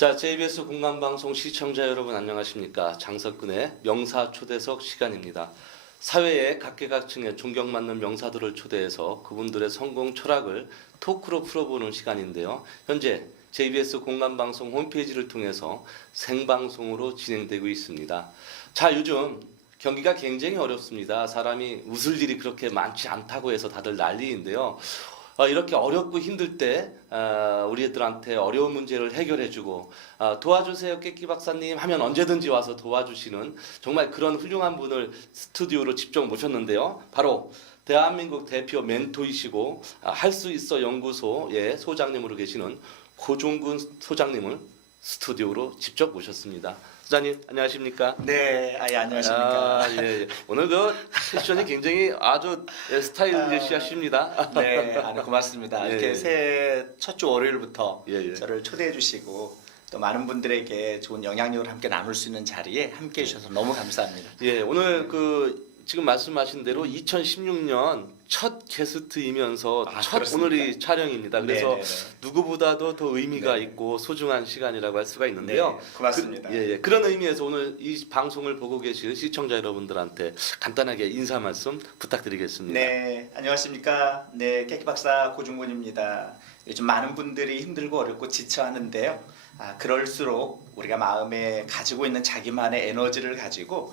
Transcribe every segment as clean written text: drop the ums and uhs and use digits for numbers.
자, JBS 공감방송 시청자 여러분 안녕하십니까? 장석근의 명사 초대석 시간입니다. 사회의 각계각층의 존경받는 명사들을 초대해서 그분들의 성공 철학을 토크로 풀어보는 시간인데요. 현재 JBS 공감방송 홈페이지를 통해서 생방송으로 진행되고 있습니다. 자, 요즘 경기가 굉장히 어렵습니다. 사람이 웃을 일이 그렇게 많지 않다고 해서 다들 난리인데요. 이렇게 어렵고 힘들 때 우리들한테 어려운 문제를 해결해주고 도와주세요 깨끼 박사님 하면 언제든지 와서 도와주시는 정말 그런 훌륭한 분을 스튜디오로 직접 모셨는데요. 바로 대한민국 대표 멘토이시고 할 수 있어 연구소의 소장님으로 계시는 고종근 소장님을 스튜디오로 직접 모셨습니다. 소장님 안녕하십니까? 네, 안녕하십니까? 예. 오늘 그 패션이 굉장히 아주 스타일리시하십니다. 네, 고맙습니다. 예, 이렇게 예. 새해 첫 주 월요일부터 예. 저를 초대해 주시고 또 많은 분들에게 좋은 영향력을 함께 나눌 수 있는 자리에 함께 해주셔서 너무 감사합니다. 예, 오늘 지금 말씀하신 대로 2016년 첫 게스트이면서 첫 그렇습니까? 오늘이 촬영입니다. 그래서 네네네. 누구보다도 더 의미가 네. 있고 소중한 시간이라고 할 수가 있는데요. 네, 고맙습니다. 그런 의미에서 오늘 이 방송을 보고 계실 시청자 여러분들한테 간단하게 인사 말씀 부탁드리겠습니다. 네, 안녕하십니까? 네, 깨끼 박사 고중곤입니다. 요즘 많은 분들이 힘들고 어렵고 지쳐하는데요. 그럴수록 우리가 마음에 가지고 있는 자기만의 에너지를 가지고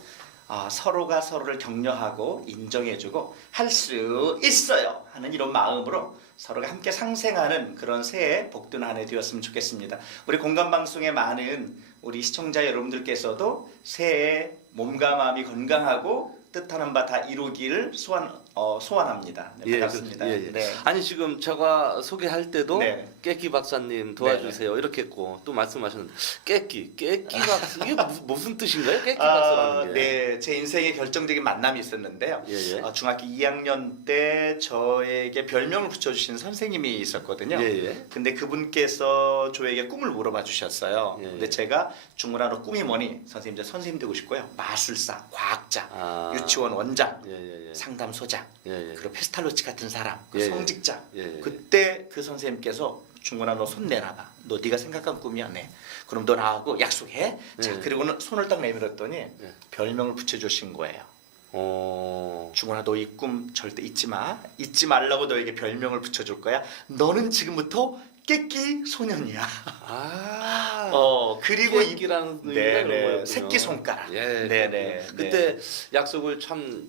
서로가 서로를 격려하고 인정해주고 할 수 있어요 하는 이런 마음으로 서로가 함께 상생하는 그런 새해 복된 한 해 되었으면 좋겠습니다. 우리 공감방송에 많은 우리 시청자 여러분들께서도 새해 몸과 마음이 건강하고 뜻하는 바 다 이루기를 소원합니다. 네, 반갑습니다. 예. 네. 아니 지금 제가 소개할 때도 네. 깨끼 박사님 도와주세요 이렇게 했고 또 말씀하셨는데 깨끼 박사 이게 무슨 뜻인가요? 깨끼 박사라는 게? 네, 제 인생의 결정적인 만남이 있었는데요. 예. 중학교 2학년 때 저에게 별명을 붙여주신 선생님이 있었거든요. 예. 근데 그분께서 저에게 꿈을 물어봐 주셨어요. 예. 근데 제가 중고등학교 꿈이 뭐니? 선생님, 이제 선생님 되고 싶고요. 마술사, 과학자, 유치원 원장, 예. 상담소장, 예. 그리고 페스탈로치 같은 사람, 그 예. 성직자. 예. 그때 그 선생님께서 중근아 너 손 내놔봐. 너 네가 생각한 꿈이야. 네. 그럼 너 나하고 약속해. 자, 예. 그리고는 손을 딱 내밀었더니 별명을 붙여주신 거예요. 중근아 너 이 꿈 절대 잊지 마. 잊지 말라고 너에게 별명을 붙여줄 거야. 너는 지금부터 깨끼 소년이야. 그리고 깨끼라는 의미가 그런 거였군요. 새끼 손가락. 예. 네네. 그때 약속을 참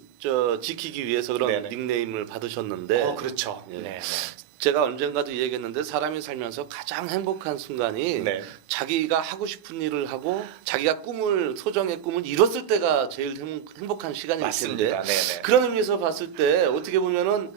지키기 위해서 그런 네네. 닉네임을 받으셨는데 그렇죠. 예. 네. 제가 언젠가도 얘기했는데 사람이 살면서 가장 행복한 순간이 네. 자기가 하고 싶은 일을 하고 자기가 소정의 꿈을 이뤘을 때가 제일 행복한 시간일 텐데 맞습니다. 네네. 그런 의미에서 봤을 때 어떻게 보면은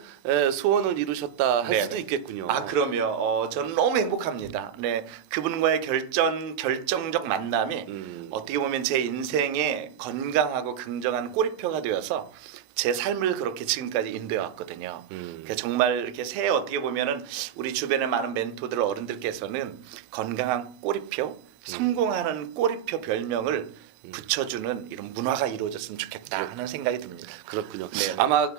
소원을 이루셨다 할 네네. 수도 있겠군요. 그럼요. 저는 너무 행복합니다. 네, 그분과의 결정적 만남이 어떻게 보면 제 인생에 건강하고 긍정한 꼬리표가 되어서 제 삶을 그렇게 지금까지 인도해 왔거든요. 그러니까 정말 이렇게 새해 어떻게 보면은 우리 주변의 많은 멘토들 어른들께서는 건강한 꼬리표, 성공하는 꼬리표 별명을 붙여주는 이런 문화가 이루어졌으면 좋겠다 하는 생각이 듭니다. 그렇군요. 네. 아마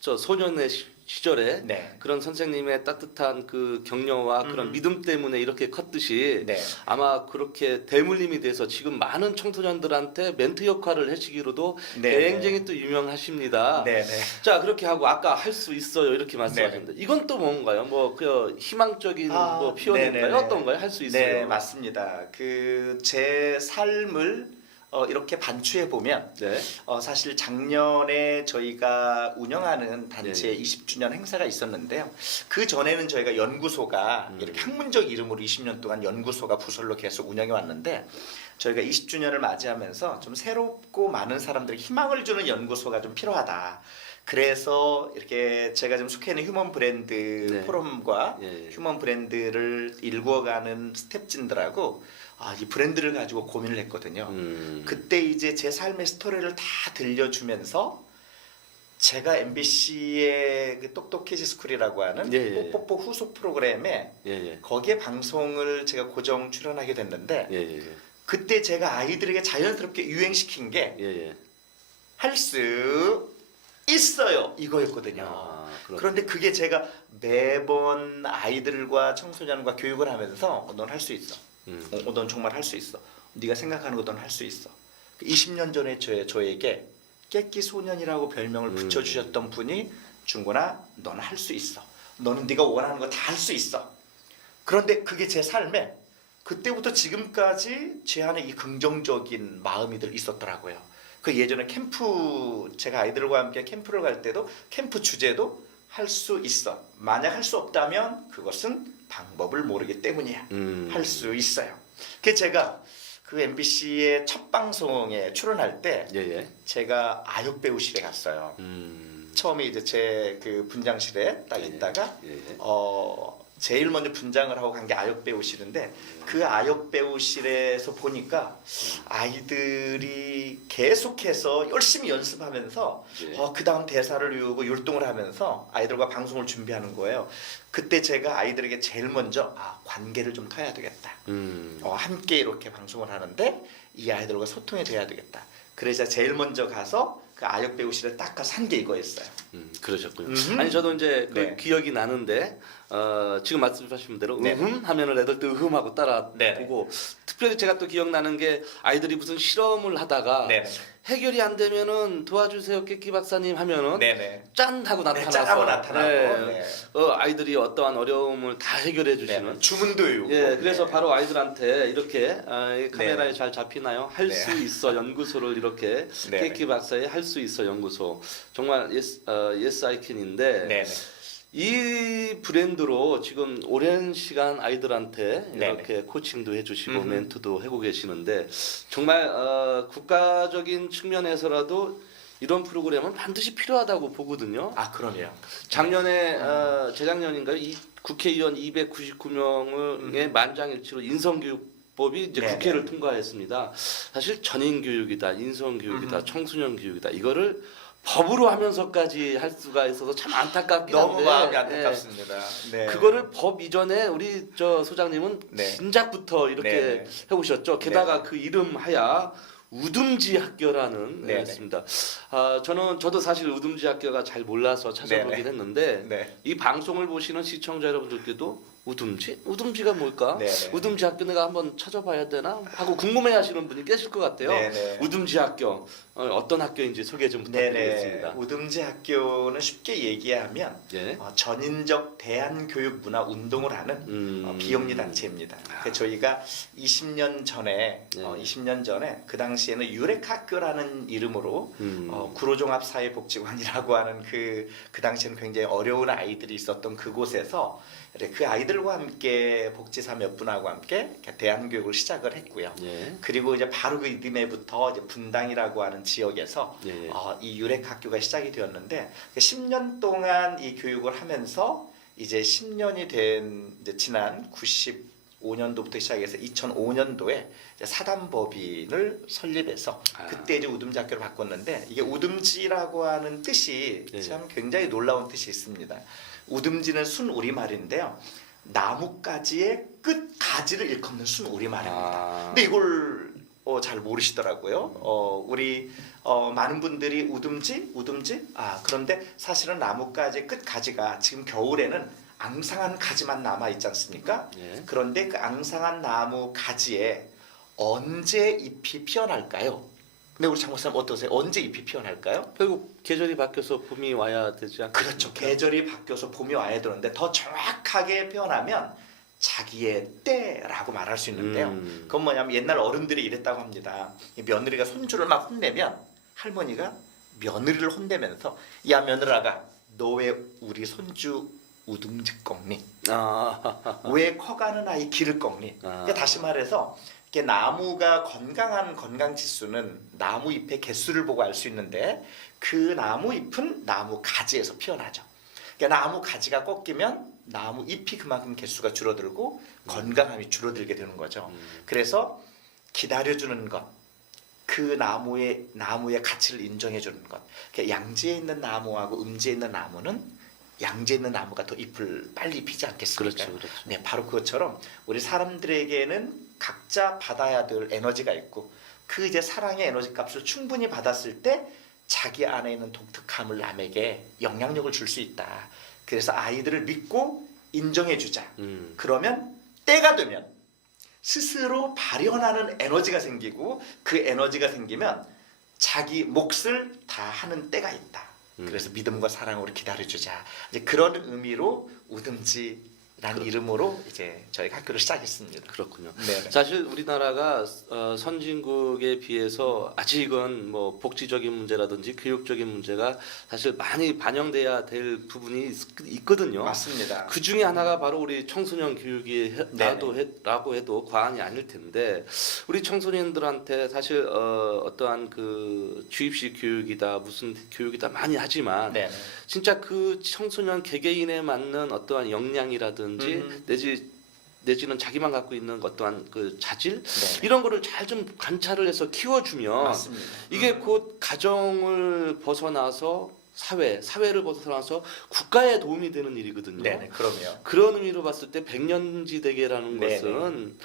소년의 시절에 네. 그런 선생님의 따뜻한 그 격려와 그런 믿음 때문에 이렇게 컸듯이 네. 아마 그렇게 대물림이 돼서 지금 많은 청소년들한테 멘토 역할을 하시기로도 네. 굉장히 또 유명하십니다. 네. 자, 그렇게 하고 아까 할 수 있어요 이렇게 말씀하셨는데 이건 또 뭔가요? 그 희망적인 표현인가요? 네네네. 어떤가요? 할 수 있어요. 네, 맞습니다. 제 삶을 이렇게 반추해 보면 네. 사실 작년에 저희가 운영하는 단체의 네. 20주년 행사가 있었는데요. 그 전에는 저희가 연구소가 이렇게 학문적 이름으로 20년 동안 연구소가 부설로 계속 운영해 왔는데 저희가 20주년을 맞이하면서 좀 새롭고 많은 사람들에게 희망을 주는 연구소가 좀 필요하다. 그래서 이렇게 제가 지금 속해 있는 휴먼 브랜드 포럼과 휴먼 브랜드를 일구어가는 스텝진들하고 이 브랜드를 가지고 고민을 했거든요. 그때 이제 제 삶의 스토리를 다 들려주면서 제가 MBC의 그 똑똑해지 스쿨이라고 하는 뽀뽀뽀 후속 프로그램에 거기에 방송을 제가 고정 출연하게 됐는데 그때 제가 아이들에게 자연스럽게 유행시킨 게 할 수 있어요 이거였거든요. 그런데 그게 제가 매번 아이들과 청소년과 교육을 하면서 넌 할 수 있어. 넌 정말 할 수 있어. 네가 생각하는 거 넌 할 수 있어. 20년 전에 저에게 깨끼 소년이라고 별명을 붙여주셨던 분이 준건아 너는 할 수 있어. 너는 네가 원하는 거 다 할 수 있어. 그런데 그게 제 삶에 그때부터 지금까지 제 안에 이 긍정적인 마음이 늘 있었더라고요. 그 예전에 캠프 제가 아이들과 함께 캠프를 갈 때도 캠프 주제도 할 수 있어. 만약 할 수 없다면 그것은 방법을 모르기 때문이야. 할 수 있어요. 그 제가 그 MBC의 첫 방송에 출연할 때 예예. 제가 아역 배우실에 갔어요. 처음에 이제 제 그 분장실에 딱 예. 있다가 예. 제일 먼저 분장을 하고 간 게 아역 배우실인데 그 아역 배우실에서 보니까 아이들이 계속해서 열심히 연습하면서 예. 그 다음 대사를 외우고 율동을 하면서 아이들과 방송을 준비하는 거예요. 그때 제가 아이들에게 제일 먼저 관계를 좀 터야 되겠다. 함께 이렇게 방송을 하는데 이 아이들과 소통이 돼야 되겠다. 그래서 제일 먼저 가서 그 아역 배우실에 딱 가서 한 게 이거였어요. 그러셨군요. 아니 저도 이제 그 네. 기억이 나는데 지금 말씀하신 대로 네. 하면은 애들도 하고 따라 네. 보고 특별히 제가 또 기억나는 게 아이들이 무슨 실험을 하다가 네. 해결이 안 되면은 도와주세요 깨끼 박사님 하면은 네네. 짠 하고 나타나서 짠 하고 나타나고. 네. 네. 아이들이 어떠한 어려움을 다 해결해 주시는 네. 주문도 외우고. 예, 그래서 네. 바로 아이들한테 이렇게 이 카메라에 네. 잘 잡히나요? 할 네. 수 있어 연구소를 이렇게 네. 깨끼 박사의 할 수 있어 연구소 정말 yes I can인데 네네. 이 브랜드로 지금 오랜 시간 아이들한테 네네. 이렇게 코칭도 해주시고 멘토도 하고 계시는데 정말 국가적인 측면에서라도 이런 프로그램은 반드시 필요하다고 보거든요. 그럼요. 작년에 재작년인가요? 이 국회의원 299명의 만장일치로 인성교육법이 이제 네네. 국회를 통과했습니다. 사실 전인교육이다, 인성교육이다, 청소년 교육이다 이거를 법으로 하면서까지 할 수가 있어서 참 안타깝긴 너무 한데 마음이 안타깝습니다. 네. 그거를 법 이전에 우리 저 소장님은 네. 진작부터 이렇게 네네. 해오셨죠. 게다가 그 이름 하야 우듬지 학교라는 네네. 있습니다. 저도 사실 우듬지 학교가 잘 몰라서 찾아보긴 네네. 했는데 네. 이 방송을 보시는 시청자 여러분들께도 우듬지? 우듬지가 뭘까? 네네. 우듬지 학교 내가 한번 찾아봐야 되나? 하고 궁금해하시는 분이 계실 것 같아요. 네네. 우듬지 학교 어떤 학교인지 소개 좀 부탁드리겠습니다. 네네. 우듬지 학교는 쉽게 얘기하면 예. 전인적 대한교육 문화 운동을 하는 비영리 단체입니다. 그래서 저희가 20년 전에 네. 20년 전에 그 당시에는 유렉학교라는 이름으로 구로종합사회복지관이라고 하는 그 당시에는 굉장히 어려운 아이들이 있었던 그곳에서 그 아이들과 함께 복지사 몇 분하고 함께 대한교육을 시작을 했고요. 예. 그리고 이제 바로 그 이듬해부터 이제 분당이라고 하는 지역에서 예. 이 유렉학교가 시작이 되었는데 10년 동안 이 교육을 하면서 이제 10년이 된 이제 지난 95년도부터 시작해서 2005년도에 사단법인을 설립해서 그때 이제 우듬지 학교를 바꿨는데 이게 우듬지라고 하는 뜻이 예. 참 굉장히 놀라운 뜻이 있습니다. 우듬지는 순우리말인데요. 나뭇가지의 끝 가지를 일컫는 순우리말입니다. 근데 이걸 잘 모르시더라고요. 우리 많은 분들이 우듬지? 그런데 사실은 나뭇가지 끝 가지가 지금 겨울에는 앙상한 가지만 남아 있지 않습니까? 예. 그런데 그 앙상한 나무 가지에 언제 잎이 피어날까요? 근데 우리 장목사님 어떠세요? 언제 잎이 피어날까요? 결국 계절이 바뀌어서 봄이 와야 되지 않겠습니까? 그렇죠. 계절이 바뀌어서 봄이 와야 되는데 더 정확하게 표현하면 자기의 때라고 말할 수 있는데요. 그건 뭐냐면 옛날 어른들이 이랬다고 합니다. 이 며느리가 손주를 막 혼내면 할머니가 며느리를 혼내면서 야 며느라가 너 왜 우리 손주 우듬지 꺾니? 왜 커가는 아이 길을 꺾니? 그러니까 다시 말해서 이게 나무가 건강한 건강 지수는 나무 잎의 개수를 보고 알 수 있는데 그 나무 잎은 나무 가지에서 피어나죠. 그러니까 나무 가지가 꺾이면 나무 잎이 그만큼 개수가 줄어들고 건강함이 줄어들게 되는 거죠. 그래서 기다려주는 것, 그 나무의 가치를 인정해주는 것. 그러니까 양지에 있는 나무하고 음지에 있는 나무는 양지에 있는 나무가 더 잎을 빨리 피지 않겠습니까? 그렇죠. 네, 바로 그것처럼 우리 사람들에게는 각자 받아야 될 에너지가 있고 그 이제 사랑의 에너지 값을 충분히 받았을 때 자기 안에 있는 독특함을 남에게 영향력을 줄 수 있다. 그래서 아이들을 믿고 인정해 주자. 그러면 때가 되면 스스로 발현하는 에너지가 생기고 그 에너지가 생기면 자기 몫을 다 하는 때가 있다. 그래서 믿음과 사랑으로 기다려주자. 이제 그런 의미로 우듬지라는 이름으로 이제 저희가 학교를 시작했습니다. 그렇군요. 네. 사실 우리나라가 선진국에 비해서 아직은 뭐 복지적인 문제라든지 교육적인 문제가 사실 많이 반영돼야 될 부분이 있거든요. 맞습니다. 그 중에 하나가 바로 우리 청소년 교육이라고 해도 과언이 아닐 텐데, 우리 청소년들한테 사실 어떠한 그 주입식 교육이다 무슨 교육이다 많이 하지만 네. 진짜 그 청소년 개개인에 맞는 어떠한 역량이라든지 내지는 자기만 갖고 있는 어떠한 그 자질 네. 이런 거를 잘 좀 관찰을 해서 키워주면 맞습니다. 이게 곧 가정을 벗어나서 사회를 벗어나서 국가에 도움이 되는 일이거든요. 네, 그럼요. 그런 의미로 봤을 때 백년지대계라는 네네. 것은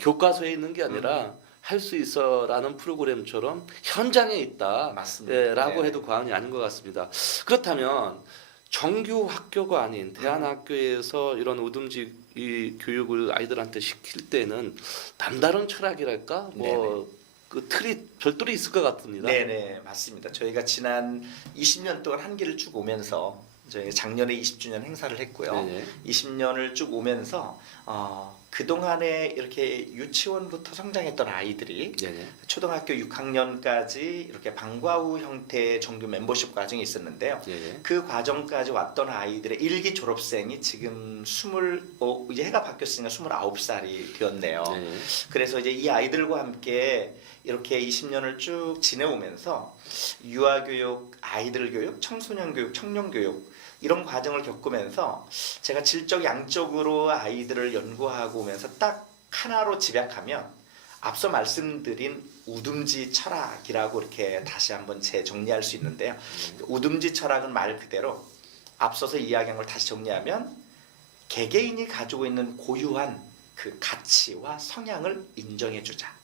교과서에 있는 게 아니라 할 수 있어라는 프로그램처럼 현장에 있다. 맞습니다. 라고 네네. 해도 과언이 아닌 것 같습니다. 그렇다면 정규 학교가 아닌 대안학교에서 이런 우듬지 이 교육을 아이들한테 시킬 때는 남다른 철학이랄까 뭐 그 틀이 별도로 있을 것 같습니다. 네네, 맞습니다. 저희가 지난 20년 동안 한 길을 쭉 오면서 저희 작년에 20주년 행사를 했고요. 네네. 20년을 쭉 오면서 그동안에 이렇게 유치원부터 성장했던 아이들이 네네. 초등학교 6학년까지 이렇게 방과 후 형태의 정규 멤버십 과정이 있었는데요. 네네. 그 과정까지 왔던 아이들의 일기 졸업생이 지금 이제 해가 바뀌었으니까 29살이 되었네요. 네네. 그래서 이제 이 아이들과 함께 이렇게 20년을 쭉 지내오면서 유아교육, 아이들 교육, 청소년 교육, 청년 교육 이런 과정을 겪으면서 제가 질적 양적으로 아이들을 연구하고 오면서 딱 하나로 집약하면 앞서 말씀드린 우듬지 철학이라고 이렇게 다시 한번 재정리할 수 있는데요. 우듬지 철학은 말 그대로 앞서서 이야기한 걸 다시 정리하면 개개인이 가지고 있는 고유한 그 가치와 성향을 인정해주자.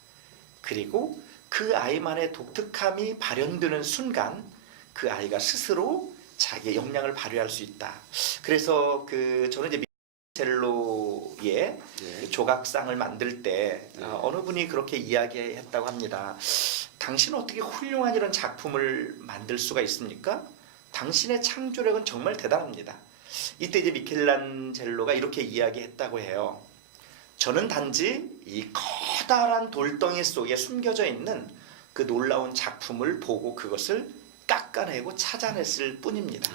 그리고 그 아이만의 독특함이 발현되는 순간 그 아이가 스스로 자기의 역량을 발휘할 수 있다. 그래서 저는 이제 첼로의 네. 조각상을 만들 때 어느 분이 그렇게 이야기했다고 합니다. 당신은 어떻게 훌륭한 이런 작품을 만들 수가 있습니까? 당신의 창조력은 정말 대단합니다. 이때 이제 미켈란젤로가 이렇게 이야기했다고 해요. 저는 단지 이 커다란 돌덩이 속에 숨겨져 있는 그 놀라운 작품을 보고 그것을 깎아내고 찾아냈을 뿐입니다.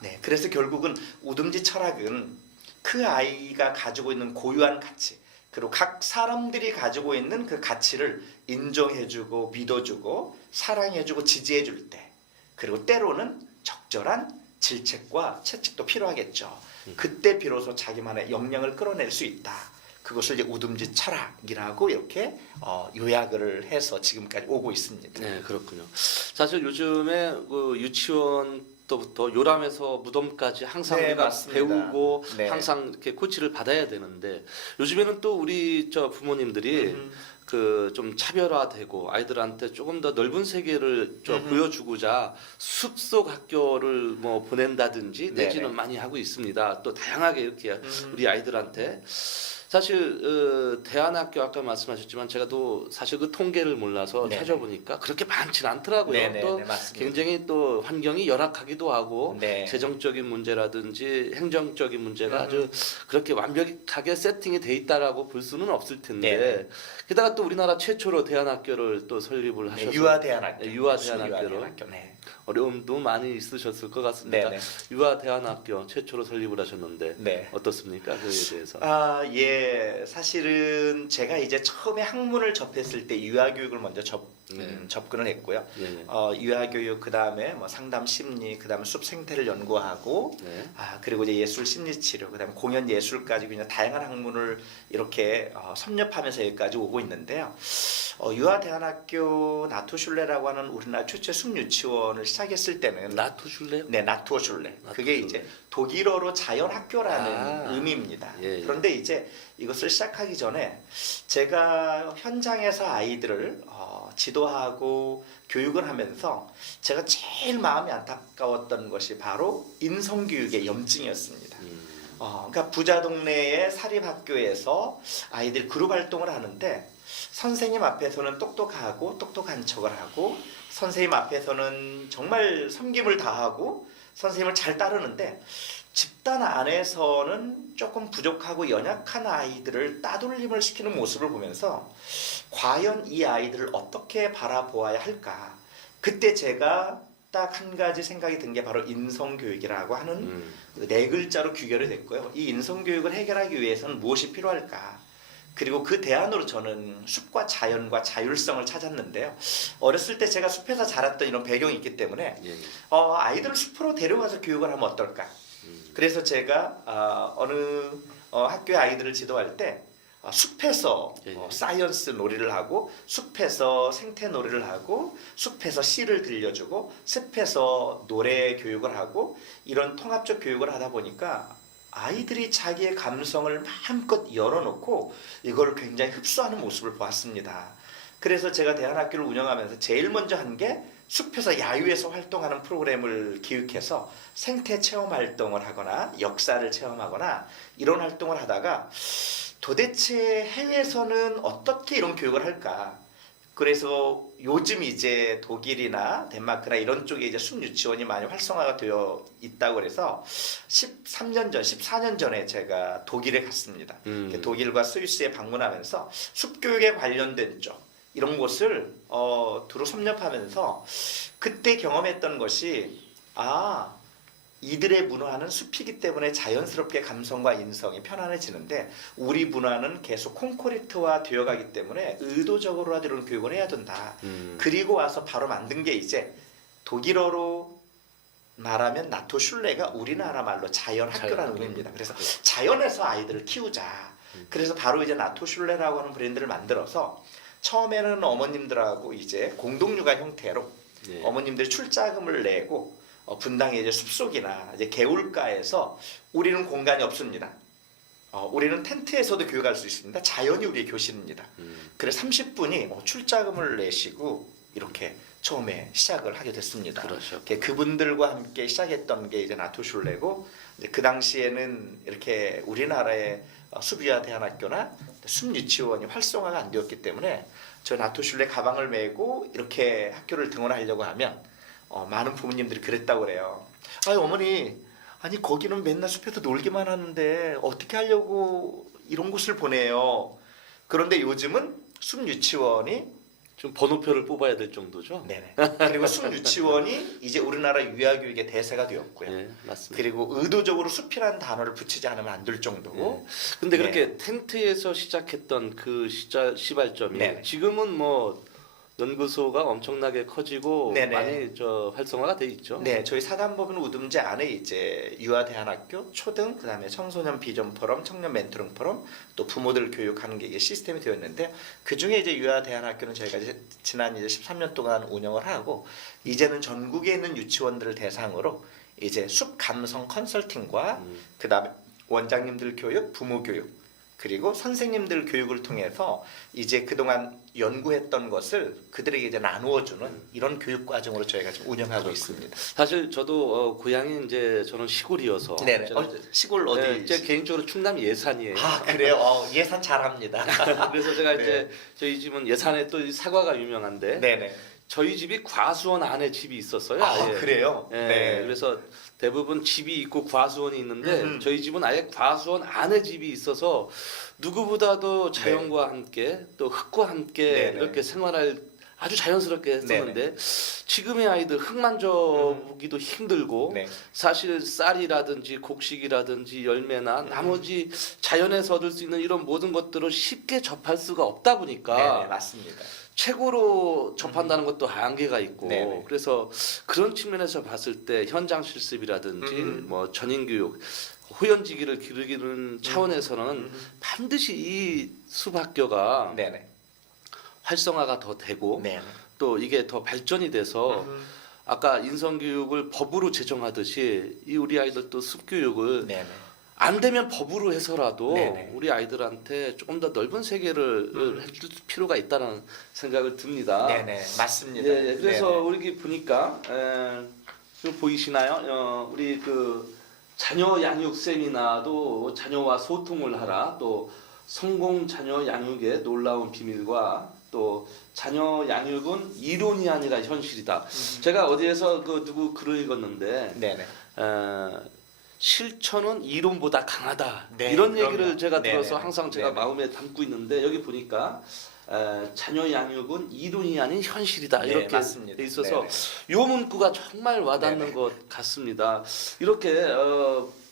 네, 그래서 결국은 우듬지 철학은 그 아이가 가지고 있는 고유한 가치, 그리고 각 사람들이 가지고 있는 그 가치를 인정해주고 믿어주고 사랑해주고 지지해줄 때, 그리고 때로는 적절한 질책과 채찍도 필요하겠죠. 그때 비로소 자기만의 역량을 끌어낼 수 있다. 그것을 이제 우듬지 철학이라고 이렇게 요약을 해서 지금까지 오고 있습니다. 네, 그렇군요. 사실 요즘에 그 유치원 때부터 요람에서 무덤까지 항상 네, 우리가 맞습니다. 배우고 네. 항상 이렇게 코치를 받아야 되는데, 요즘에는 또 우리 부모님들이 그 좀 차별화되고 아이들한테 조금 더 넓은 세계를 보여주고자 숲속 학교를 뭐 보낸다든지 내지는 네네. 많이 하고 있습니다. 또 다양하게 이렇게 우리 아이들한테 사실 대안학교 아까 말씀하셨지만 제가 또 사실 그 통계를 몰라서 네네. 찾아보니까 그렇게 많지는 않더라고요. 네네, 또 네, 맞습니다. 굉장히 또 환경이 열악하기도 하고 네. 재정적인 문제라든지 행정적인 문제가 아주 그렇게 완벽하게 세팅이 돼 있다라고 볼 수는 없을 텐데, 네네. 게다가 또 우리나라 최초로 대안학교를 또 설립을 하셔서 유아대안학교. 네, 유아대안학교로 유아대안학교. 네. 어려움도 많이 있으셨을 것 같습니다. 네네. 유아대안학교 최초로 설립을 하셨는데 네. 어떻습니까? 그에 대해서. 예. 사실은 제가 이제 처음에 학문을 접했을 때 유아교육을 먼저 접근을 했고요. 네. 유아교육 그다음에 뭐 상담 심리 그다음에 숲 생태를 연구하고 네. 그리고 이제 예술 심리 치료 그다음에 공연 예술까지 그냥 다양한 학문을 이렇게 섭렵하면서 여기까지 오고 있는데요. 유아대안학교 나토슐레라고 하는 우리나라 최초의 숲유치원을 시작했을 때는 나토슐레요? 네, 나투어슐레. 그게 이제 독일어로 자연학교라는 의미입니다. 예. 그런데 이제 이것을 시작하기 전에 제가 현장에서 아이들을 지도하고 교육을 하면서 제가 제일 마음이 안타까웠던 것이 바로 인성교육의 염증이었습니다. 그러니까 부자 동네의 사립학교에서 아이들 그룹 활동을 하는데 선생님 앞에서는 똑똑하고 똑똑한 척을 하고 선생님 앞에서는 정말 섬김을 다하고 선생님을 잘 따르는데 집단 안에서는 조금 부족하고 연약한 아이들을 따돌림을 시키는 모습을 보면서 과연 이 아이들을 어떻게 바라보아야 할까? 그때 제가 딱 한 가지 생각이 든 게 바로 인성교육이라고 하는 네 글자로 귀결이 됐고요. 이 인성교육을 해결하기 위해서는 무엇이 필요할까? 그리고 그 대안으로 저는 숲과 자연과 자율성을 찾았는데요. 어렸을 때 제가 숲에서 자랐던 이런 배경이 있기 때문에 예. 아이들을 숲으로 데려가서 교육을 하면 어떨까? 그래서 제가 어느 학교의 아이들을 지도할 때 숲에서 예. 사이언스 놀이를 하고 숲에서 생태 놀이를 하고 숲에서 시를 들려주고 숲에서 노래 교육을 하고 이런 통합적 교육을 하다 보니까 아이들이 자기의 감성을 마음껏 열어놓고 이걸 굉장히 흡수하는 모습을 보았습니다. 그래서 제가 대안학교를 운영하면서 제일 먼저 한 게 숲에서 야유에서 활동하는 프로그램을 기획해서 생태 체험 활동을 하거나 역사를 체험하거나 이런 활동을 하다가 도대체 해외에서는 어떻게 이런 교육을 할까? 그래서 요즘 이제 독일이나 덴마크나 이런 쪽에 이제 숲 유치원이 많이 활성화가 되어 있다고 그래서 13년 전, 14년 전에 제가 독일에 갔습니다. 독일과 스위스에 방문하면서 숲 교육에 관련된 쪽 이런 곳을 두루 섭렵하면서 그때 경험했던 것이 이들의 문화는 숲이기 때문에 자연스럽게 감성과 인성이 편안해지는데 우리 문화는 계속 콘크리트화 되어가기 때문에 의도적으로라도 이런 교육을 해야 된다. 그리고 와서 바로 만든 게 이제 독일어로 말하면 나토슐레가 우리나라 말로 자연학교라는 의미입니다. 그래서 자연에서 아이들을 키우자. 그래서 바로 이제 나토슐레라고 하는 브랜드를 만들어서 처음에는 어머님들하고 이제 공동육아 형태로 예. 어머님들이 출자금을 내고 분당의 이제 숲속이나 이제 개울가에서 우리는 공간이 없습니다. 우리는 텐트에서도 교육할 수 있습니다. 자연이 우리의 교실입니다. 그래서 30분이 출자금을 내시고 이렇게 처음에 시작을 하게 됐습니다. 그렇죠. 그분들과 함께 시작했던 게 이제 나토슐레고 그 당시에는 이렇게 우리나라의 숲유아 대안학교나 숲 유치원이 활성화가 안 되었기 때문에 저 나토슐레 가방을 메고 이렇게 학교를 등원하려고 하면 많은 부모님들이 그랬다고 그래요. 어머니, 아니 거기는 맨날 숲에서 놀기만 하는데 어떻게 하려고 이런 곳을 보내요. 그런데 요즘은 숲 유치원이 좀 번호표를 뽑아야 될 정도죠. 네네. 그리고 숲 유치원이 이제 우리나라 유아교육의 대세가 되었고요. 예, 맞습니다. 그리고 의도적으로 숲이라는 단어를 붙이지 않으면 안 될 정도고. 근데 그렇게 텐트에서 시작했던 그 시발점이 네네. 지금은 뭐 연구소가 엄청나게 커지고 네네. 많이 활성화가 돼 있죠. 네, 저희 사단법인 우듬제 안에 이제 유아대안학교, 초등, 그다음에 청소년 비전 포럼, 청년 멘토링 포럼, 또 부모들 교육하는 게 이게 시스템이 되어 있는데 그 중에 이제 유아대안학교는 저희가 이제 지난 이제 13년 동안 운영을 하고 이제는 전국에 있는 유치원들을 대상으로 이제 숲 감성 컨설팅과 그다음에 원장님들 교육, 부모 교육 그리고 선생님들 교육을 통해서 이제 그동안 연구했던 것을 그들에게 이제 나누어주는 이런 교육 과정으로 저희가 지금 운영하고 있습니다. 사실 저도 고향이 이제 저는 시골이어서 네네. 제가 시골 어디? 네, 제 개인적으로 충남 예산이에요. 그래요. 예산 잘합니다. 그래서 제가 네. 이제 저희 집은 예산에 또 이 사과가 유명한데 네네. 저희 집이 과수원 안에 집이 있었어요. 아예. 그래요? 예, 네. 그래서 대부분 집이 있고 과수원이 있는데 저희 집은 아예 과수원 안에 집이 있어서 누구보다도 자연과 함께 또 흙과 함께 네네. 이렇게 생활할 아주 자연스럽게 했었는데 지금의 아이들 흙 만져보기도 힘들고 네. 사실 쌀이라든지 곡식이라든지 열매나 나머지 자연에서 얻을 수 있는 이런 모든 것들을 쉽게 접할 수가 없다 보니까 네네, 맞습니다. 최고로 접한다는 것도 한계가 있고 네네. 그래서 그런 측면에서 봤을 때 현장 실습이라든지 뭐 전인 교육 호연지기를 기르기는 차원에서는 반드시 이 숲학교가 네네. 활성화가 더 되고 네네. 또 이게 더 발전이 돼서 아까 인성교육을 법으로 제정하듯이 이 우리 아이들도 숲교육을 네네. 안 되면 법으로 해서라도 네네. 우리 아이들한테 조금 더 넓은 세계를 해줄 필요가 있다는 생각을 듭니다. 네네. 맞습니다. 예, 그래서 네네. 우리 보니까 좀 보이시나요? 우리 그 자녀 양육 세미나도 자녀와 소통을 하라, 또 성공 자녀 양육의 놀라운 비밀과 또 자녀 양육은 이론이 아니라 현실이다. 제가 어디에서 그 누구 글을 읽었는데 네네. 실천은 이론보다 강하다. 네, 이런 그럼요. 얘기를 제가 네네. 들어서 항상 제가 네네. 마음에 담고 있는데 여기 보니까 자녀 양육은 이론이 아닌 현실이다. 네, 이렇게 맞습니다. 돼 있어서 네네. 요 문구가 정말 와닿는 네네. 것 같습니다. 이렇게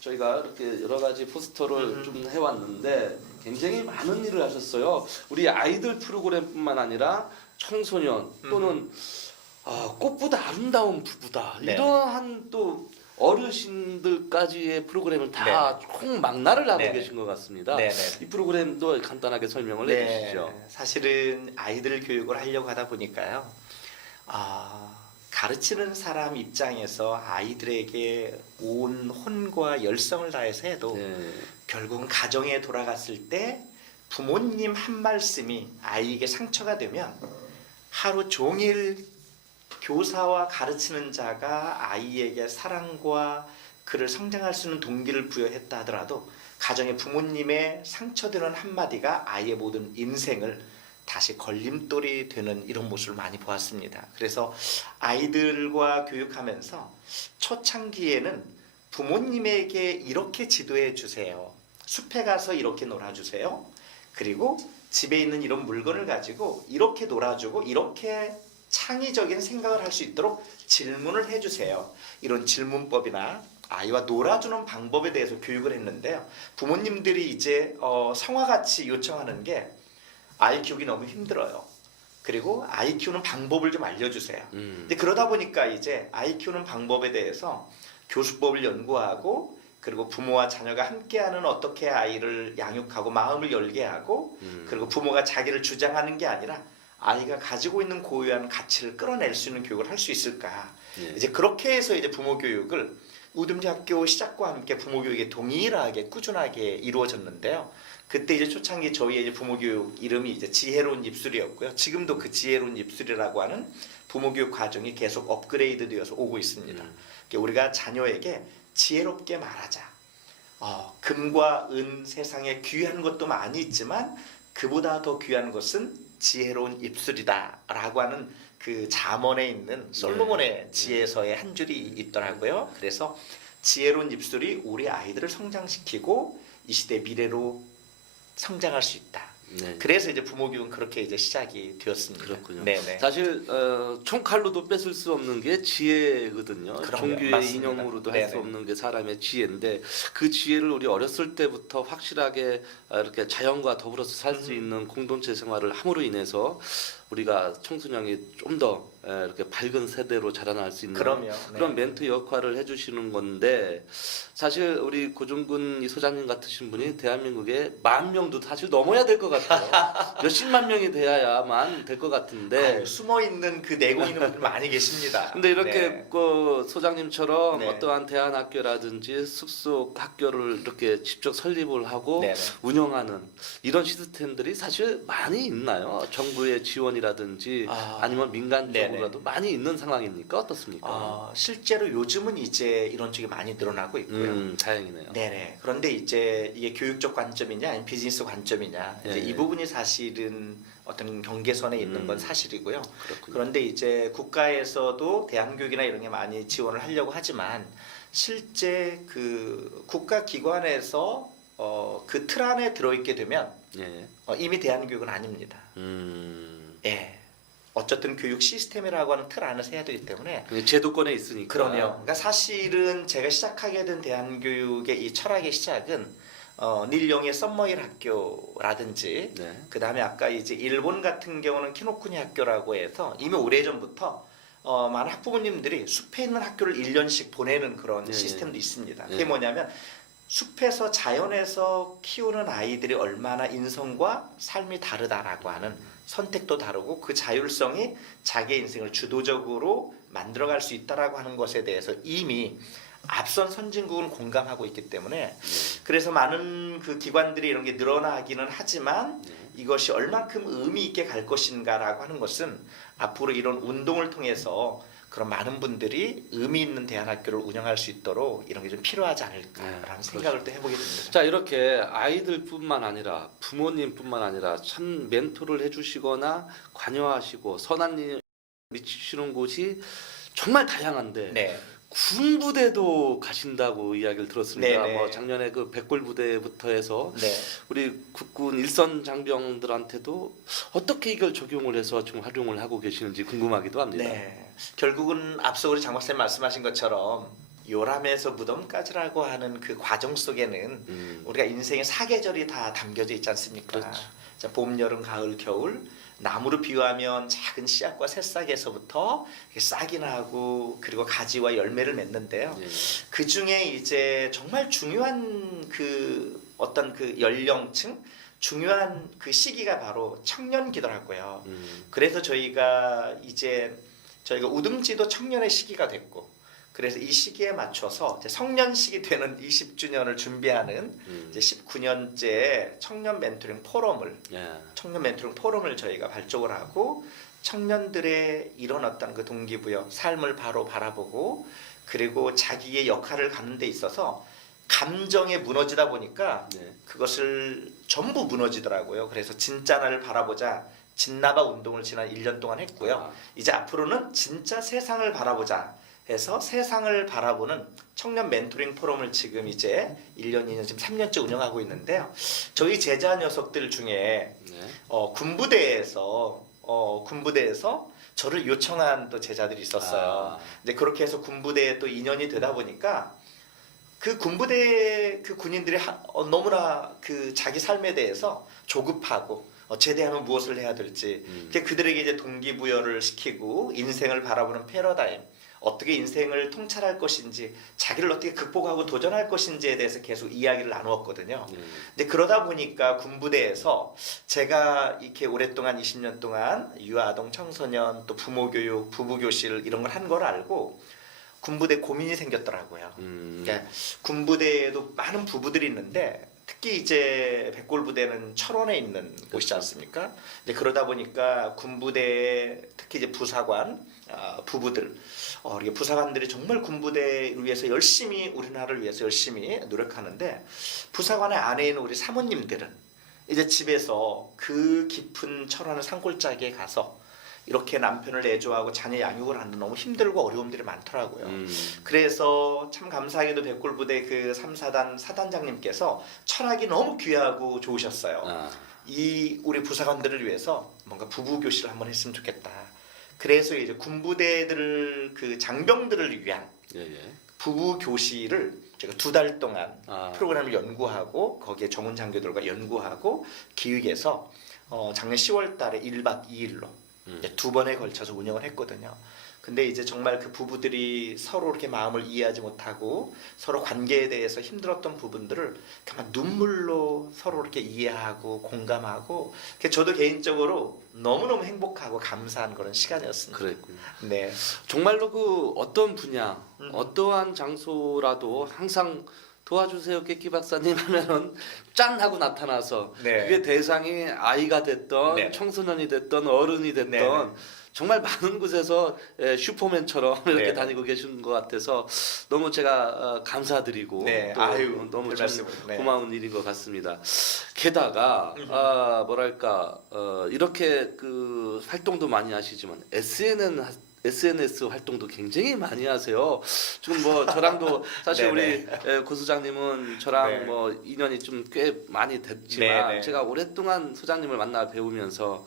저희가 이렇게 여러 가지 포스터를 좀 해왔는데 굉장히 많은 일을 하셨어요. 우리 아이들 프로그램뿐만 아니라 청소년 또는 꽃보다 아름다운 부부다. 네네. 이러한 또 어르신들까지의 프로그램을 다 총망라를 하고 네네. 계신 것 같습니다. 네네. 이 프로그램도 간단하게 설명을 해주시죠. 사실은 아이들 교육을 하려고 하다 보니까요. 가르치는 사람 입장에서 아이들에게 온 혼과 열성을 다해서 해도 네. 결국은 가정에 돌아갔을 때 부모님 한 말씀이 아이에게 상처가 되면 하루 종일 교사와 가르치는 자가 아이에게 사랑과 그를 성장할 수 있는 동기를 부여했다 하더라도 가정의 부모님의 상처되는 한마디가 아이의 모든 인생을 다시 걸림돌이 되는 이런 모습을 많이 보았습니다. 그래서 아이들과 교육하면서 초창기에는 부모님에게 이렇게 지도해 주세요. 숲에 가서 이렇게 놀아주세요. 그리고 집에 있는 이런 물건을 가지고 이렇게 놀아주고 이렇게 창의적인 생각을 할 수 있도록 질문을 해주세요. 이런 질문법이나 아이와 놀아주는 방법에 대해서 교육을 했는데요. 부모님들이 이제 성화같이 요청하는 게 아이 키우기 너무 힘들어요. 그리고 아이 키우는 방법을 좀 알려주세요. 근데 그러다 보니까 이제 아이 키우는 방법에 대해서 교수법을 연구하고 그리고 부모와 자녀가 함께하는 어떻게 아이를 양육하고 마음을 열게 하고 그리고 부모가 자기를 주장하는 게 아니라 아이가 가지고 있는 고유한 가치를 끌어낼 수 있는 교육을 할 수 있을까? 이제 그렇게 해서 이제 부모 교육을 우듬지 학교 시작과 함께 부모 교육이 동일하게 꾸준하게 이루어졌는데요. 그때 이제 초창기 저희의 이제 부모 교육 이름이 이제 지혜로운 입술이었고요. 지금도 그 지혜로운 입술이라고 하는 부모 교육 과정이 계속 업그레이드되어서 오고 있습니다. 우리가 자녀에게 지혜롭게 말하자. 금과 은 세상에 귀한 것도 많이 있지만 그보다 더 귀한 것은 지혜로운 입술이다라고 하는 그 잠언에 있는 솔로몬의 지혜서의 한 줄이 있더라고요. 그래서 지혜로운 입술이 우리 아이들을 성장시키고 이 시대 미래로 성장할 수 있다. 네. 그래서 이제 부모 교육은 그렇게 이제 시작이 되었습니다. 그렇군요. 네네. 사실 총칼로도 뺏을 수 없는 게 지혜거든요. 그럼요. 종교의 맞습니다. 이념으로도 할 수 네네. 없는 게 사람의 지혜인데 그 지혜를 우리 어렸을 때부터 확실하게 이렇게 자연과 더불어서 살 수 있는 공동체 생활을 함으로 인해서 우리가 청소년이 좀 더 이렇게 밝은 세대로 자라날 수 있는 그럼요. 그런 네. 멘토 역할을 해주시는 건데 사실 우리 고종근 이 소장님 같으신 분이 대한민국에 10,000명도 사실 넘어야 될 것 같아요. 몇십만 명이 돼야만 될 것 같은데 숨어 있는 그 내고 있는 분들 많이 계십니다. 근데 이렇게 네. 그 소장님처럼 네. 어떠한 대안학교라든지 숲속 학교를 이렇게 직접 설립을 하고 네네. 운영하는 이런 시스템들이 사실 많이 있나요? 정부의 지원이라든지 아니면 민간 네네. 쪽으로라도 많이 있는 상황입니까? 어떻습니까? 실제로 요즘은 이제 이런 쪽이 많이 늘어나고 있고요. 다행이네요. 네네. 그런데 이제 이게 교육적 관점이냐, 아니면 비즈니스 관점이냐, 이제 네. 이 부분이 사실은 어떤 경계선에 있는 건 사실이고요. 그렇군요. 그런데 이제 국가에서도 대안교육이나 이런 게 많이 지원을 하려고 하지만 실제 그 국가기관에서 그 틀 안에 들어있게 되면 예. 이미 대안교육은 아닙니다. 예. 어쨌든 교육 시스템이라고 하는 틀 안에서 해야 되기 때문에 제도권에 있으니까. 그럼요. 그러니까 사실은 제가 시작하게 된 대한교육의 이 철학의 시작은 닐 영의 썸머힐 학교라든지 네. 그 다음에 아까 이제 일본 같은 경우는 키노쿠니 학교라고 해서 이미 오래전부터 많은 학부모님들이 숲에 있는 학교를 1년씩 보내는 그런 네. 시스템도 있습니다. 네. 그게 뭐냐면 숲에서 자연에서 키우는 아이들이 얼마나 인성과 삶이 다르다라고 하는 선택도 다르고 그 자율성이 자기의 인생을 주도적으로 만들어갈 수 있다라고 하는 것에 대해서 이미 앞선 선진국은 공감하고 있기 때문에 그래서 많은 그 기관들이 이런 게 늘어나기는 하지만 이것이 얼만큼 의미 있게 갈 것인가라고 하는 것은 앞으로 이런 운동을 통해서 그런 많은 분들이 의미 있는 대안학교를 운영할 수 있도록 이런 게 좀 필요하지 않을까라는 네, 생각을 또 해보게 됩니다. 자, 이렇게 아이들뿐만 아니라 부모님뿐만 아니라 참 멘토를 해주시거나 관여하시고 선한 일 미치시는 곳이 정말 다양한데 네. 군부대도 가신다고 이야기를 들었습니다. 네네. 뭐 작년에 그 백골부대부터 해서 네. 우리 국군 일선 장병들한테도 어떻게 이걸 적용을 해서 지금 활용을 하고 계시는지 궁금하기도 합니다. 네. 결국은 앞서 우리 장 박사님 말씀하신 것처럼 요람에서 무덤까지라고 하는 그 과정 속에는 우리가 인생의 사계절이 다 담겨져 있지 않습니까? 그렇죠. 자, 봄, 여름, 가을, 겨울. 나무로 비유하면 작은 씨앗과 새싹에서부터 이렇게 싹이 나고 그리고 가지와 열매를 맺는데요. 예. 그 중에 이제 정말 중요한 그 어떤 그 연령층, 중요한 그 시기가 바로 청년기더라고요. 그래서 저희가 우듬지도 청년의 시기가 됐고, 그래서 이 시기에 맞춰서 이제 성년식이 되는 20주년을 준비하는 이제 19년째 청년 멘토링 포럼을 저희가 발족을 하고 청년들의 이런 어떤 그 동기부여, 삶을 바로 바라보고 그리고 자기의 역할을 갖는 데 있어서 감정에 무너지다 보니까 네. 그것을 전부 무너지더라고요. 그래서 진짜 나를 바라보자. 진나바 운동을 지난 1년 동안 했고요. 이제 앞으로는 진짜 세상을 바라보자 해서 세상을 바라보는 청년 멘토링 포럼을 지금 이제 1년, 2년, 지금 3년째 운영하고 있는데요. 저희 제자 녀석들 중에 네. 군부대에서 저를 요청한 또 제자들이 있었어요. 이제 그렇게 해서 군부대에 또 2년이 되다 보니까 그 군부대 그 군인들이 너무나 그 자기 삶에 대해서 조급하고 제대하면 무엇을 해야 될지 그들에게 이제 동기부여를 시키고 인생을 바라보는 패러다임, 어떻게 인생을 통찰할 것인지, 자기를 어떻게 극복하고 도전할 것인지에 대해서 계속 이야기를 나누었거든요. 근데 그러다 보니까 군부대에서 제가 이렇게 오랫동안 20년 동안 유아아동 청소년 또 부모교육, 부부교실 이런 걸 한 걸 알고 군부대 고민이 생겼더라고요. 그러니까 군부대에도 많은 부부들이 있는데 특히 이제 백골부대는 철원에 있는 곳이지 않습니까? 이제 그러다 보니까 군부대 특히 이제 부사관 부부들, 이게 부사관들이 정말 군부대를 위해서 우리나라를 위해서 열심히 노력하는데 부사관의 안에 있는 우리 사모님들은 이제 집에서 그 깊은 철원의 산골짜기에 가서 이렇게 남편을 내조하고 자녀 양육을 하는 너무 힘들고 어려움들이 많더라고요. 그래서 참 감사하게도 백골부대 그 3사단 사단장님께서 철학이 너무 귀하고 좋으셨어요. 이 우리 부사관들을 위해서 뭔가 부부 교실을 한번 했으면 좋겠다. 그래서 이제 군부대들 그 장병들을 위한 부부 교실을 제가 2달 동안 프로그램을 연구하고 거기에 전문 장교들과 연구하고 기획해서 작년 10월 달에 1박 2일로 2번에 걸쳐서 운영을 했거든요. 근데 이제 정말 그 부부들이 서로 이렇게 마음을 이해하지 못하고 서로 관계에 대해서 힘들었던 부분들을 그냥 눈물로 서로 이렇게 이해하고 공감하고 저도 개인적으로 너무너무 행복하고 감사한 그런 시간이었습니다. 그랬군요. 네. 정말로 그 어떤 분야, 어떠한 장소라도 항상 도와주세요 깨끼 박사님 하면은 짠 하고 나타나서 네. 그게 대상이 아이가 됐던 네. 청소년이 됐던 어른이 됐던 네. 정말 많은 곳에서 슈퍼맨처럼 이렇게 네. 다니고 계신 것 같아서 너무 제가 감사드리고 네. 또 아유, 너무 별 참 말씀을. 네. 고마운 일인 것 같습니다. 게다가 뭐랄까 이렇게 그 활동도 많이 하시지만 SNS 활동도 굉장히 많이 하세요. 지금 뭐 저랑도 사실 우리 고 소장님은 저랑 네. 뭐 인연이 좀 꽤 많이 됐지만 네네. 제가 오랫동안 소장님을 만나 배우면서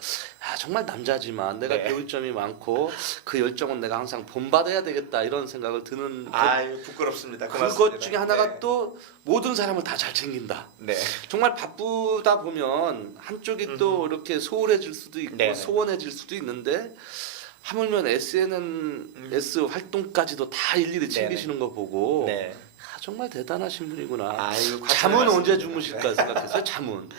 정말 남자지만 내가 네. 배울 점이 많고 그 열정은 내가 항상 본받아야 되겠다 이런 생각을 드는 아유, 부끄럽습니다. 그것 고맙습니다. 중에 하나가 네. 또 모든 사람을 다 잘 챙긴다. 네. 정말 바쁘다 보면 한쪽이 또 이렇게 소홀해질 수도 있고 네네. 소원해질 수도 있는데 하물며 SNS 활동까지도 다 일일이 챙기시는 거 보고 네. 정말 대단하신 분이구나. 아유, 잠은 언제 말씀입니다. 주무실까 생각했어요. 잠은.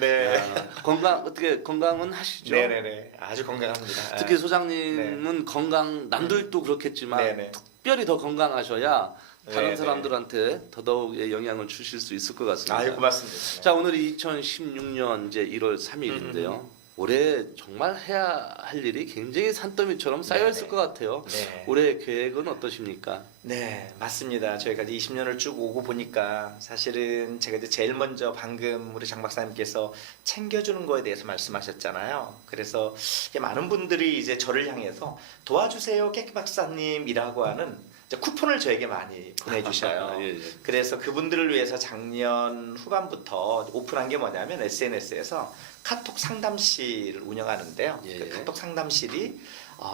네. 건강은 하시죠? 네네네. 아주 건강합니다. 특히 소장님은 건강 남들도 그렇겠지만 네네. 특별히 더 건강하셔야 다른 네네. 사람들한테 더더욱 영향을 주실 수 있을 것 같습니다. 아유, 고맙습니다. 자, 오늘이 2016년 이제 1월 3일인데요. 올해 정말 해야 할 일이 굉장히 산더미처럼 쌓여 있을 네네. 것 같아요. 네. 올해 계획은 어떠십니까? 네, 맞습니다. 저희가 이제 20년을 쭉 오고 보니까 사실은 제가 이제 제일 먼저 방금 우리 장 박사님께서 챙겨주는 거에 대해서 말씀하셨잖아요. 그래서 이게 많은 분들이 이제 저를 향해서 도와주세요, 깨끼 박사님이라고 하는 이제 쿠폰을 저에게 많이 보내주셔요. 예, 예. 그래서 그분들을 위해서 작년 후반부터 오픈한 게 뭐냐면 SNS에서 카톡 상담실을 운영하는데요. 예. 그 카톡 상담실이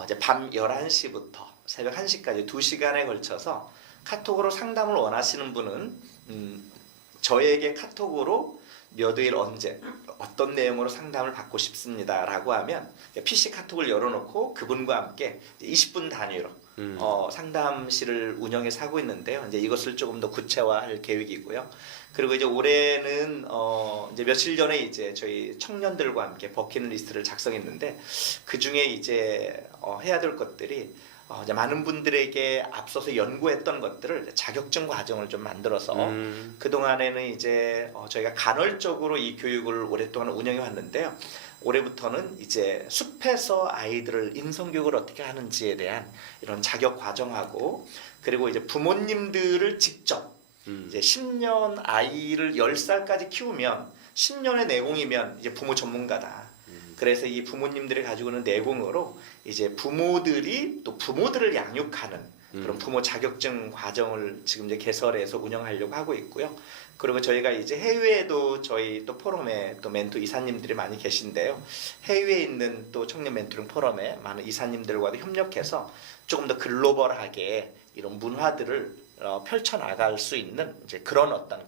이제 밤 11시부터 새벽 1시까지 2시간에 걸쳐서 카톡으로 상담을 원하시는 분은 저에게 카톡으로 몇 일 언제 어떤 내용으로 상담을 받고 싶습니다라고 하면 PC 카톡을 열어놓고 그분과 함께 20분 단위로 상담실을 운영해서 하고 있는데요. 이제 이것을 조금 더 구체화할 계획이고요. 그리고 이제 올해는 이제 며칠 전에 이제 저희 청년들과 함께 버킷리스트를 작성했는데 그 중에 이제 해야 될 것들이 이제 많은 분들에게 앞서서 연구했던 것들을 자격증 과정을 좀 만들어서 그 동안에는 이제 저희가 간헐적으로 이 교육을 오랫동안 운영해 왔는데요. 올해부터는 이제 숲에서 아이들을 인성교육을 어떻게 하는지에 대한 이런 자격 과정하고 그리고 이제 부모님들을 직접 이제 10년 아이를 10살까지 키우면 10년의 내공이면 이제 부모 전문가다. 그래서 이 부모님들이 가지고 있는 내공으로 이제 부모들이 또 부모들을 양육하는 그런 부모 자격증 과정을 지금 이제 개설해서 운영하려고 하고 있고요. 그리고 저희가 이제 해외에도 저희 또 포럼에 또 멘토 이사님들이 많이 계신데요. 해외에 있는 또 청년 멘토링 포럼에 많은 이사님들과도 협력해서 조금 더 글로벌하게 이런 문화들을 펼쳐 나갈 수 있는 이제 그런 어떤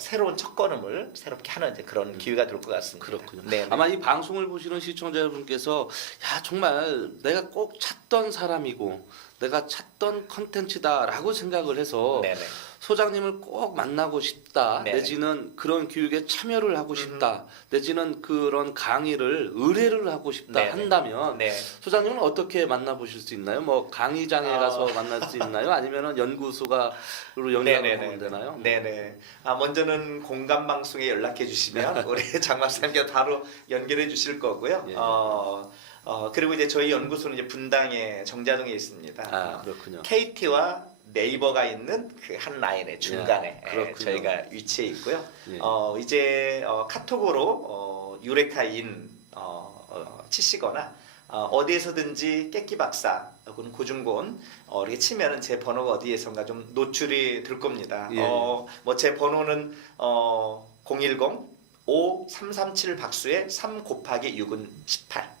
새로운 첫걸음을 새롭게 하는 이제 그런 기회가 될 것 같습니다. 그렇군요. 네. 아마 이 방송을 보시는 시청자 여러분께서 야 정말 내가 꼭 찾던 사람이고 내가 찾던 컨텐츠다라고 생각을 해서 네네. 소장님을 꼭 만나고 싶다 네네. 내지는 그런 교육에 참여를 하고 싶다 내지는 그런 강의를 의뢰를 하고 싶다 네네. 한다면 네. 소장님은 어떻게 만나보실 수 있나요? 뭐 강의장에 가서 만날 수 있나요? 아니면은 연구소가로 연락을 하면 되나요? 네네. 먼저는 공감 방송에 연락해 주시면 우리 장 박사님께 바로 연결해 주실 거고요. 예. 그리고 이제 저희 연구소는 이제 분당에 정자동에 있습니다. 아 그렇군요. KT와 네이버가 있는 그 한 라인의 중간에 그렇군요. 저희가 위치해 있고요. 예. 이제 카톡으로 유레카인 치시거나 어디에서든지 깨끼 박사 혹은 고중곤 이렇게 치면은 제 번호가 어디에선가 좀 노출이 될 겁니다. 예. 뭐 제 번호는 010-5337 박수에 3 곱하기 6은 18.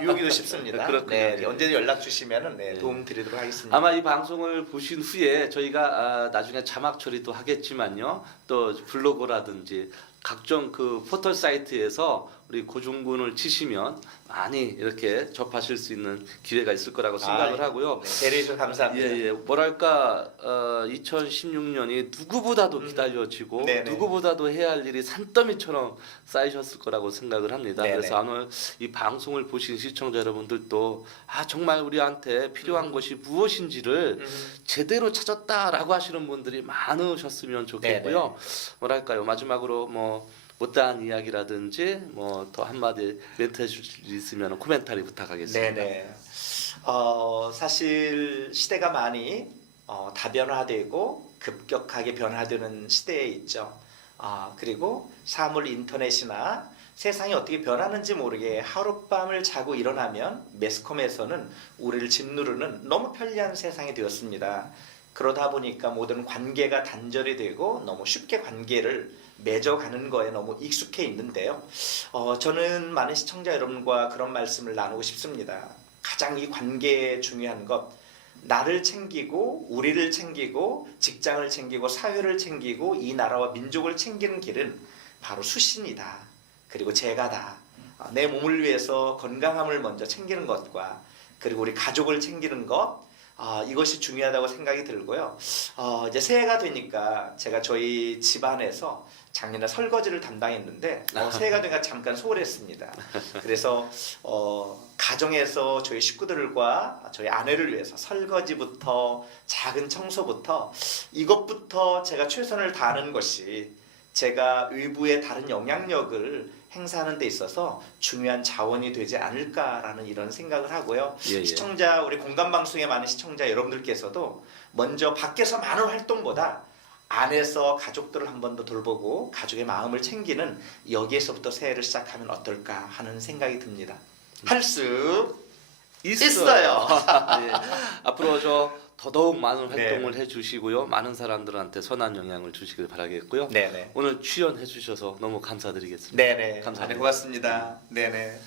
유효기도 쉽습니다. 그렇군요. 네, 예. 언제든 연락 주시면은 예. 도움 드리도록 하겠습니다. 아마 이 방송을 보신 후에 저희가 나중에 자막 처리도 하겠지만요. 또 블로그라든지 각종 그 포털 사이트에서 우리 고중군을 치시면 많이 이렇게 접하실 수 있는 기회가 있을 거라고 생각을 하고요. 네, 배려해 주셔서 감사합니다. 예, 뭐랄까 2016년이 누구보다도 기다려지고 네네. 누구보다도 해야 할 일이 산더미처럼 쌓이셨을 거라고 생각을 합니다. 네네. 그래서 오늘 이 방송을 보신 시청자 여러분들도 정말 우리한테 필요한 것이 무엇인지를 제대로 찾았다라고 하시는 분들이 많으셨으면 좋겠고요. 뭐랄까요 마지막으로 뭐 못다한 이야기라든지 뭐 더 한마디 멘트 해줄 수 있으면 코멘터리 부탁하겠습니다. 네네. 사실 시대가 많이 다변화되고 급격하게 변화되는 시대에 있죠. 그리고 사물 인터넷이나 세상이 어떻게 변하는지 모르게 하룻밤을 자고 일어나면 매스컴에서는 우리를 짓누르는 너무 편리한 세상이 되었습니다. 그러다 보니까 모든 관계가 단절이 되고 너무 쉽게 관계를 맺어가는 거에 너무 익숙해 있는데요. 저는 많은 시청자 여러분과 그런 말씀을 나누고 싶습니다. 가장 이 관계에 중요한 것, 나를 챙기고 우리를 챙기고 직장을 챙기고 사회를 챙기고 이 나라와 민족을 챙기는 길은 바로 수신이다. 그리고 제가다. 내 몸을 위해서 건강함을 먼저 챙기는 것과 그리고 우리 가족을 챙기는 것, 이것이 중요하다고 생각이 들고요. 이제 새해가 되니까 제가 저희 집안에서 작년에 설거지를 담당했는데 새해가 되니까 잠깐 소홀했습니다. 그래서 가정에서 저희 식구들과 저희 아내를 위해서 설거지부터 작은 청소부터 이것부터 제가 최선을 다하는 것이 제가 의부의 다른 영향력을 행사하는 데 있어서 중요한 자원이 되지 않을까라는 이런 생각을 하고요. 예, 예. 시청자, 우리 공감방송에 많은 시청자 여러분들께서도 먼저 밖에서 많은 활동보다 안에서 가족들을 한 번 더 돌보고 가족의 마음을 챙기는 여기에서부터 새해를 시작하면 어떨까 하는 생각이 듭니다. 할 수 있어요. 네. 앞으로 더더욱 많은 네. 활동을 해주시고요. 많은 사람들한테 선한 영향을 주시길 바라겠고요. 네네. 오늘 출연해 주셔서 너무 감사드리겠습니다. 네네. 감사합니다. 네, 고맙습니다. 네네.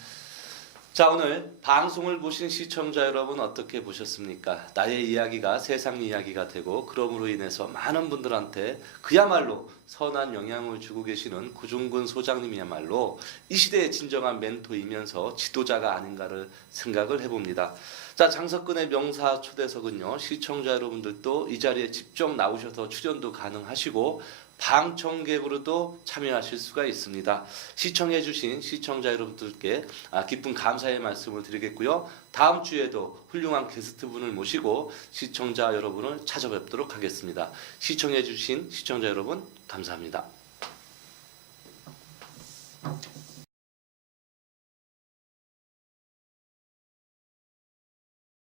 자, 오늘 방송을 보신 시청자 여러분 어떻게 보셨습니까? 나의 이야기가 세상 이야기가 되고 그럼으로 인해서 많은 분들한테 그야말로 선한 영향을 주고 계시는 구중근 소장님이야말로 이 시대의 진정한 멘토이면서 지도자가 아닌가를 생각을 해봅니다. 자, 장석근의 명사 초대석은요, 시청자 여러분들도 이 자리에 직접 나오셔서 출연도 가능하시고 방청객으로도 참여하실 수가 있습니다. 시청해주신 시청자 여러분들께 깊은 감사의 말씀을 드리겠고요. 다음 주에도 훌륭한 게스트분을 모시고 시청자 여러분을 찾아뵙도록 하겠습니다. 시청해주신 시청자 여러분 감사합니다.